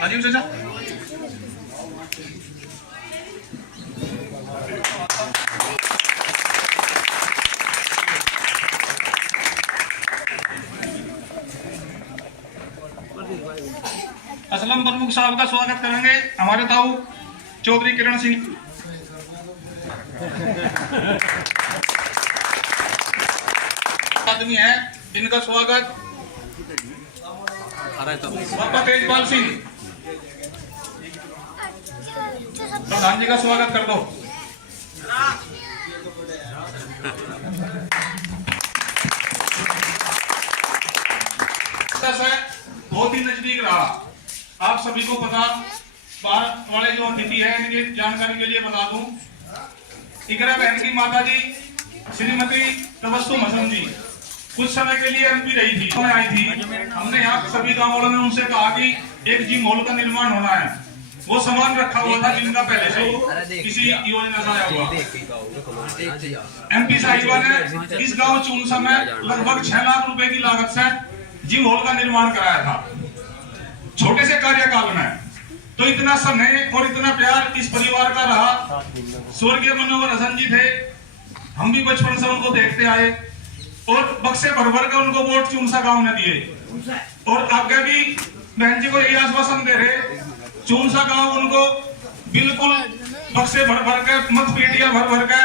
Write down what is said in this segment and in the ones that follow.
राजीव चाचा असलम प्रमुख साहब का स्वागत करेंगे हमारे ताऊ चौधरी किरण सिंह। आदमी है इनका स्वागत बाबा तेजपाल सिंह, प्रधान जी का स्वागत कर दो। बहुत ही नजदीक रहा, आप सभी को पता। भारत वाले जो अतिथि है इनकी जानकारी के लिए बता दूं, इकरा बहन की माता जी श्रीमती तबस्सुम हसन जी कुछ समय के लिए एमपी रही थी, आई थी। हमने यहाँ सभी गाँव वालों ने उनसे कहा कि एक जिम हॉल का निर्माण होना है। वो सामान रखा हुआ था जिनका पहले से किसी योजना से आया हुआ। एमपी साहिबा ने इस गाँव चूनसा में लगभग 6 लाख रुपए की लागत से जिम हॉल का निर्माण कराया था छोटे से कार्यकाल में। तो इतना स्नेह और इतना प्यार इस परिवार का रहा। स्वर्गीय मनोहर हसन जी थे, हम भी बचपन से उनको देखते आए और बक्से भर भर के उनको वोट चूनसा गांव ने दिए और आगे भी बहन जी को यही आश्वासन दे रहे, चूनसा गांव उनको बिल्कुल बक्से भर भर के मत पेटियां भर भर के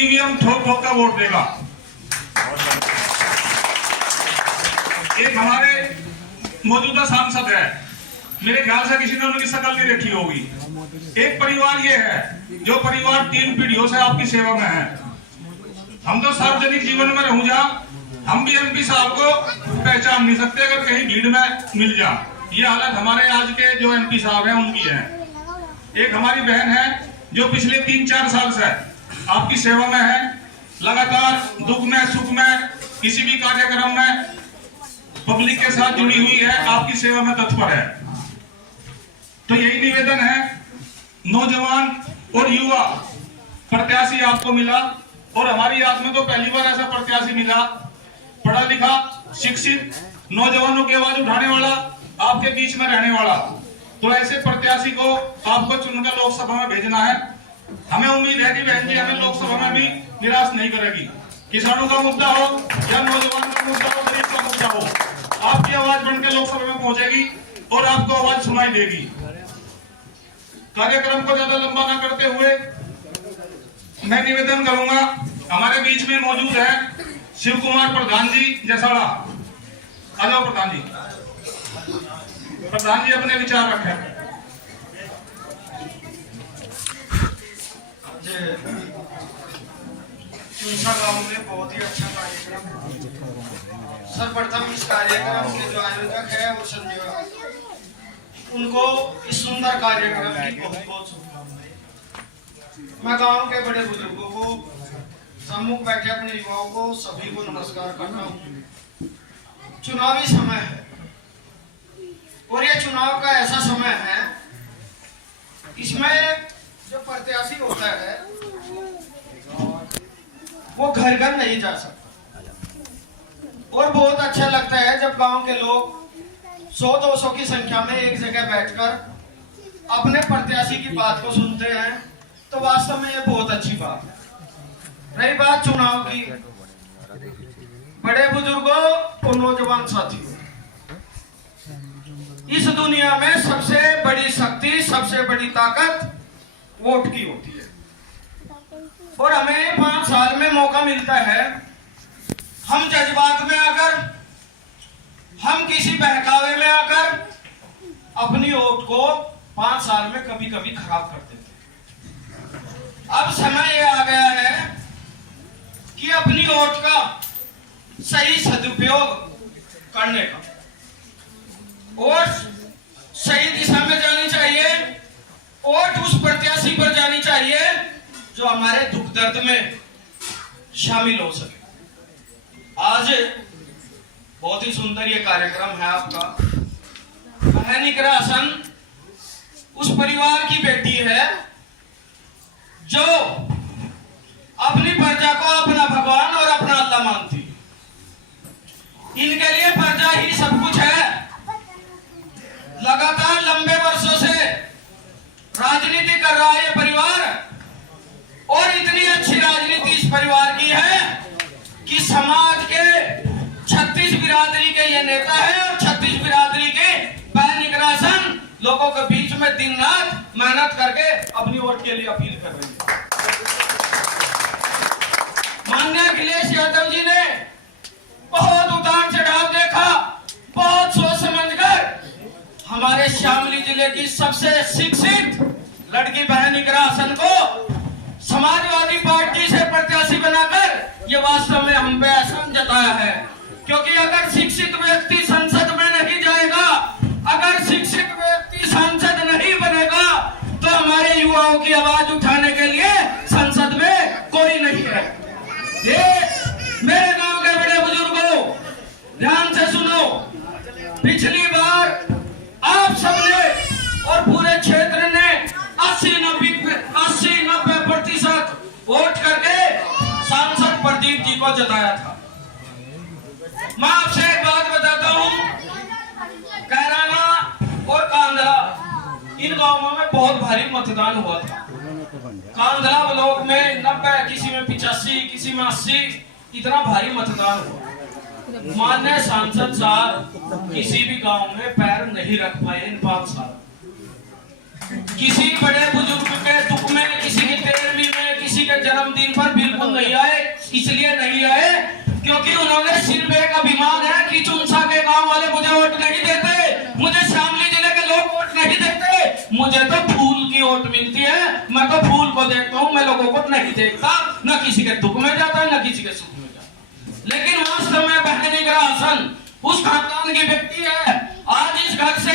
ईवीएम ठोक ठोक का वोट देगा। एक हमारे मौजूदा सांसद है, मेरे ख्याल से किसी ने उनकी शक्ल नहीं देखी होगी। एक परिवार ये है जो परिवार 3 पीढ़ियों से आपकी सेवा में है। हम तो सार्वजनिक जीवन में रहूं जा, हम भी एमपी साहब को पहचान नहीं सकते अगर कहीं भीड़ में मिल जा। ये हालत हमारे आज के जो एमपी साहब हैं उनकी है। एक हमारी बहन है जो पिछले 3-4 साल से आपकी सेवा में है, लगातार दुख में सुख में किसी भी कार्यक्रम में पब्लिक के साथ जुड़ी हुई है, आपकी सेवा में तत्पर है। तो यही निवेदन है, नौजवान और युवा प्रत्याशी आपको मिला और हमारी याद में तो पहली बार ऐसा प्रत्याशी मिला, पढ़ा लिखा शिक्षित नौजवानों की आवाज उठाने वाला, आपके बीच में रहने वाला। तो ऐसे प्रत्याशी को आपको चुनकर लोकसभा में भेजना है। हमें उम्मीद है कि बहन जी हमें लोकसभा में भी निराश नहीं करेगी। किसानों का मुद्दा हो या नौजवान का मुद्दा हो, गरीब का मुद्दा हो, आपकी आवाज बनकर लोकसभा में पहुंचेगी और आपको आवाज सुनाई देगी। कार्यक्रम को ज्यादा लंबा ना करते हुए मैं निवेदन करूंगा, हमारे बीच में मौजूद है शिव कुमार प्रधान जी जसाड़ा। आ जाओ प्रधान जी। प्रधान जी अपने विचार रखें। चूनसा गांव में बहुत ही अच्छा कार्यक्रम। सर्वप्रथम इस कार्यक्रम के जो आयोजक है वो संजय, उनको इस सुंदर कार्यक्रम की बहुत बहुत शुभकामनाएं। मैं गांव के बड़े बुजुर्गों को, सम्मुख बैठे अपने युवाओं को, सभी को नमस्कार करता हूँ। चुनावी समय है और ये चुनाव का ऐसा समय है, इसमें जो प्रत्याशी होता है वो घर घर नहीं जा सकता और बहुत अच्छा लगता है जब गांव के लोग 100-200 की संख्या में एक जगह बैठकर अपने प्रत्याशी की बात को सुनते हैं, तो वास्तव में ये बहुत अच्छी बात है। रही बात चुनाव की, बड़े बुजुर्गों और नौजवान साथियों, इस दुनिया में सबसे बड़ी शक्ति, सबसे बड़ी ताकत वोट की होती है और हमें 5 साल में मौका मिलता है। हम जज्बात में आकर, हम किसी बहकावे में आकर अपनी वोट को 5 साल में कभी कभी खराब कर देते हैं। अब समय यह आ गया है कि अपनी वोट का सही सदुपयोग करने का और सही दिशा में जानी चाहिए। वोट उस प्रत्याशी पर जानी चाहिए जो हमारे दुख दर्द में शामिल हो सके। आज बहुत ही सुंदर ये कार्यक्रम है आपका। बहन इकरा हसन उस परिवार की बेटी है जो अपनी प्रजा को अपना भगवान और अपना अल्लाह मानती है। इनके लिए प्रजा ही सब कुछ है के ये नेता है और 36 बिरादरी के पैनिक राशन लोगों के बीच में दिन रात मेहनत करके अपनी वोट के लिए अपील कर रही है। माननीय अखिलेश यादव जी ने बहुत उतार चढ़ाव देखा, बहुत सोच समझकर हमारे शामली जिले की सबसे शिक्षित लड़की बहन इकरा हसन को समाजवादी पार्टी से प्रत्याशी बनाकर ये वास्तव में हम पे एहसान जताया है। क्योंकि अगर शिक्षित व्यक्ति संसद में नहीं जाएगा, अगर शिक्षित व्यक्ति सांसद नहीं बनेगा, तो हमारे युवाओं की आवाज उठाने के लिए संसद में कोई नहीं है। ये मेरे गांव के बड़े बुजुर्गों, ध्यान से सुनो, पिछली बार आप सबने और पूरे क्षेत्र ने 80-90% वोट करके सांसद प्रदीप जी को जिताया था। मैं आपसे एक बात बताता हूँ, कैराना और कांदला इन गांवों में बहुत भारी मतदान हुआ था। कांदला ब्लॉक में 90, किसी में 85, किसी में 80, इतना भारी मतदान हुआ। माननीय सांसद साहब किसी भी गांव में पैर नहीं रख पाए इन 5 साल। किसी बड़े बुजुर्ग के दुख में, किसी की 13वीं में, किसी के जन्मदिन पर बिल्कुल नहीं आए। इसलिए नहीं आए क्योंकि उन्होंने सिर्फ एक अभिमान है कि चुनसा के गांव वाले मुझे वोट नहीं देते, मुझे शामली जिले के लोग वोट नहीं देते, मुझे तो फूल की वोट मिलती है, मैं तो फूल को देखता हूँ, मैं लोगों को नहीं देखता, न किसी के दुख में जाता न किसी के सुख में जाता। लेकिन वास्तव में बहन इकरा हसन उस खानदान की व्यक्ति है। आज इस घर से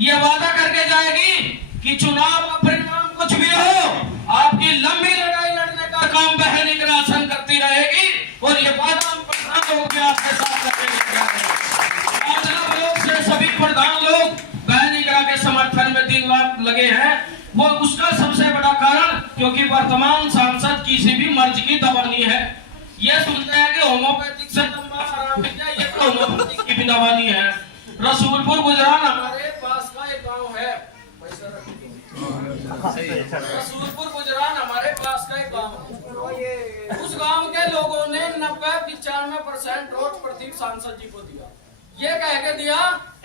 ये वादा करके जाएगी कि चुनाव का परिणाम कुछ भी हो, आपकी लंबी लड़ाई लड़ने का काम बहन इकरा हसन करती रहेगी और ये वादा हम प्रधान लोग आपके साथ लोग से सभी प्रधान लोग बहन इकरा के समर्थन में दिन रात लगे हैं। वो उसका सबसे बड़ा कारण क्योंकि वर्तमान सांसद किसी भी मर्ज की दवा नहीं है। ये सुनते हैं कि होम्योपैथिक से लंबा आराम मिल जाए, ये तो होम्योपैथिक की भी दवा नहीं है। रसूलपुर गुजरान हमारे पास का एक गांव है, रसूलपुर गुजरान हमारे पास का एक गांव है। उस गांव के लोगों ने 90-95% वोट प्रदीप सांसद जी को दिया। ये कह के दिया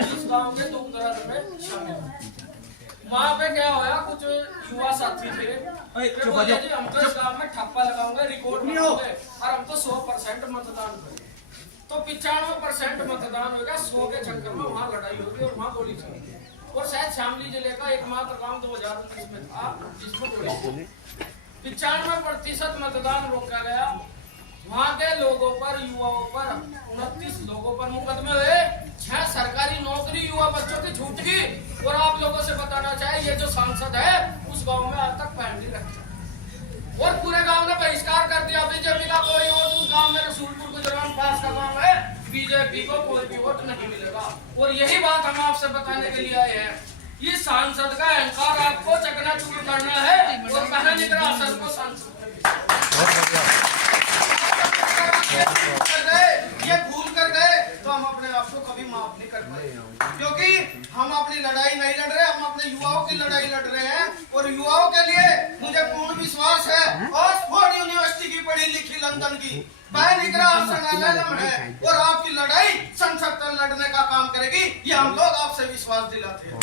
इस गांव के दुख दर्द में शामिल। वहाँ पे क्या होया, कुछ युवा साथी थे, जी हम तो इस गांव में ठप्पा लगाऊंगे, रिकॉर्ड बनाऊंगे और हम तो 100% मतदान करेंगे। तो 95% मतदान होगा, 100 के चक्कर में वहाँ लड़ाई होगी और वहाँ गोली चलेगी। और शायद शामली जिले का एकमात्र गांव 2019 में था जिसमें गोली चली। 95% मतदान रोका गया। वहाँ के लोगों पर, युवाओं पर 29 लोगों पर मुकदमे हुए। 6 सरकारी नौकरी युवा बच्चों की छूट गई। और आप लोगों से बताना चाहिए, ये जो सांसद है उस गांव में आज तक पैर नहीं रखा और पूरे गांव ने बहिष्कार कर दिया। बीजेपी का कोई वोट उस गांव में, रसूलपुर गुजरान पास का गांव है, बीजेपी को कोई भी वोट नहीं मिलेगा। और यही बात हम आपसे बताने के लिए आए हैं। ये सांसद का अहंकार आपको चकनाचूर करना है और बहन इकरा हसन को सांसद ये भूल कर गए तो हम अपने आप को कभी माफ नहीं कर पाए। क्योंकि हम अपनी लड़ाई नहीं लड़ रहे, हम अपने युवाओं की लड़ाई लड़ रहे हैं। और युवाओं के लिए मुझे पूर्ण विश्वास है, ऑक्सफोर्ड यूनिवर्सिटी की पढ़ी लिखी लंदन की बहन इकरा हसन एलएलएम है और आपकी लड़ाई संसद तक लड़ने का काम करेगी। ये हम लोग आपसे विश्वास दिलाते हैं।